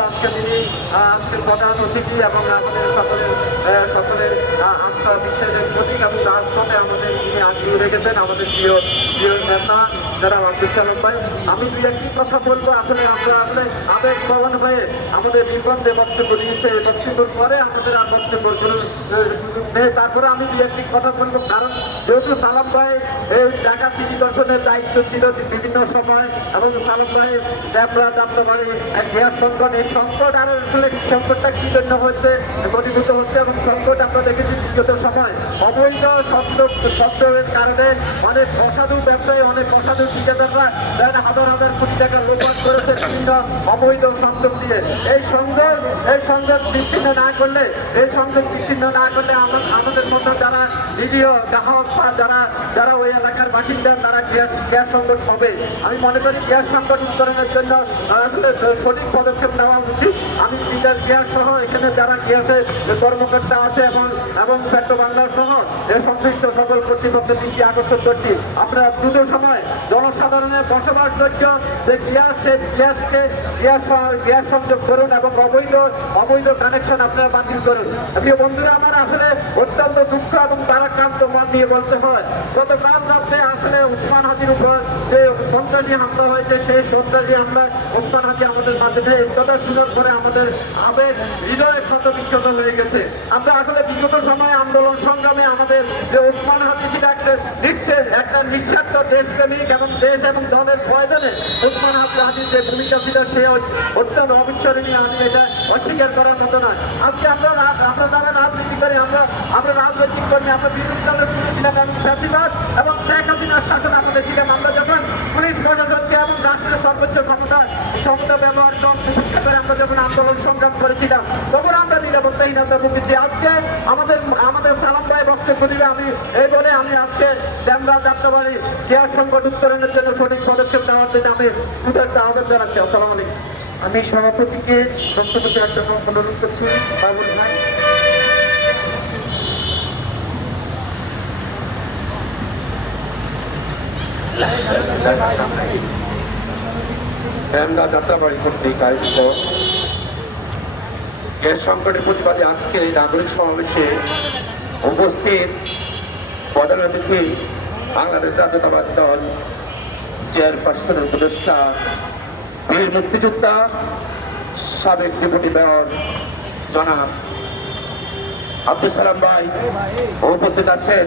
আজকে তিনি আজকের প্রধান অতিথি এবং আমাদের সকলের সকলের আস্থা বিশ্বাসের প্রতীক এবং রাজপথে আমাদের যিনি রেখেছেন আমাদের প্রিয় প্রিয় নেতা যারা আব্দুল সালাম ভাই। আমি দু একটি কথা বলব, আসলে আমরা আসলে আবেগ পালন হয়ে আমাদের নির্বন্ধ যে বক্তব্য দিয়েছে, এই বক্তব্যের পরে আমাদের আর বক্তব্য নেই। তারপরে আমি দু একটি কথা বলব, কারণ যেহেতু সালাম ভাই এই ঢাকা সিটি দর্শনের দায়িত্ব ছিল বিভিন্ন সময়, এবং সালাম ভাই দেবরা দাপ্তবাড়ি গ্যাস সংকট, এই সংকট আর আসলে সংকটটা কি জন্য হচ্ছে ঘনীভূত হচ্ছে, এবং সংকট আমরা দেখেছি বিগত সময় অবৈধ শব্দ শব্দের কারণে অনেক অসাধু ব্যবসায়ী, অনেক অসাধু ঠিকাদাররা তারা হাজার হাজার কোটি টাকা লোপাট করেছে বিভিন্ন অবৈধ সংযোগ দিয়ে। এই সংযোগ এই সংযোগ বিচ্ছিন্ন না করলে, এই সংযোগ বিচ্ছিন্ন না করলে আমাদের মতো যারা ভিডিও গ্রাহক বা যারা যারা ওই এলাকার বাসিন্দা, তারা গ্যাস গ্যাস সংকট হবে। আমি মনে করি গ্যাস সংকট উত্তরণের জন্য সঠিক পদক্ষেপ নেওয়া উচিত। আমি লিটার গ্যাস সহ এখানে যারা গ্যাসের কর্মকর্তা আছে এবং এবং পেট্রো বাংলা সহ সংশ্লিষ্ট সকল কর্তৃপক্ষের দৃষ্টি আকর্ষণ করছি। আপনারা দ্রুত সময় জনসাধারণের বসবাসযোগ্য যে গ্যাস গ্যাসকে গ্যাস গ্যাস সংযোগ করুন এবং অবৈধ অবৈধ কানেকশন আপনারা বাতিল করুন। প্রিয় বন্ধুরা, আমার আসলে অত্যন্ত দুঃখ এবং তারাক্রান্ত মন নিয়ে বলতে হয়, গতকাল রাত্রে আসলে উসমান হাজির উপর যে সন্ত্রাসী হামলা হয়েছে, সেই সন্ত্রাসী হামলা উসমান হাজি আমাদের মাধ্যমে কথা শুনার পরে আমাদের আবেগ, হৃদয়ে ক্ষত বিক্ষত হয়ে গেছে। আমরা আসলে বিগত সময়ে আন্দোলন সংগ্রামে আমাদের যে উসমান হাজি ছিল একটা একটা নিঃস্বার্থ দেশপ্রেমিক এবং দেশ এবং দলের প্রয়োজনে উসমান হাজি হাজির যে ভূমিকা ছিল, সে অত্যন্ত অবিস্মরণীয় আমি এটা অস্বীকার করার মতো নয়। আজকে আমরা আমরা যারা রাজনীতি করি, আমরা আমরা রাজনৈতিক কর্মী, আমরা বিরোধী দলের শুনেছিলাম এবং ফ্যাসিবাদ এবং শেখ হাসিনার শাসন আমাদের ছিলাম আমরা এবং সর্বোচ্চ ক্ষমতা ক্ষমতা ব্যবহার করে আমরা যখন আন্দোলন সংগ্রাম করেছিলাম, তখন আমরা নিরাপত্তাহীনতা ভুগেছি। আজকে আমাদের আমাদের সালাম ভাই বক্তব্য দিবে আমি, এই বলে আমি আজকে ড্যামরা যাত্রাবাড়ি গ্যাস সংকট উত্তরণের জন্য সঠিক পদক্ষেপ নেওয়ার জন্য আমি দুধের আহ্বান জানাচ্ছি। আসসালামু আলাইকুম। আমি সভাপতিকে বক্তব্য দেওয়ার জন্য অনুরোধ করছি বাবুল ভাই। হেমদা যাত্রাবাড়ি কর্তৃক আয়োজিত। গ্যাস সংকটের প্রতিবাদে আজকের এই নাগরিক সমাবেশে উপস্থিত প্রধান অতিথি, বাংলাদেশ জাতীয়তাবাদী দল চেয়ারপারসনের উপদেষ্টা বীর মুক্তিযোদ্ধা, সাবেক ডেপুটি মেয়র জনাব আব্দুল সালাম ভাই উপস্থিত আছেন।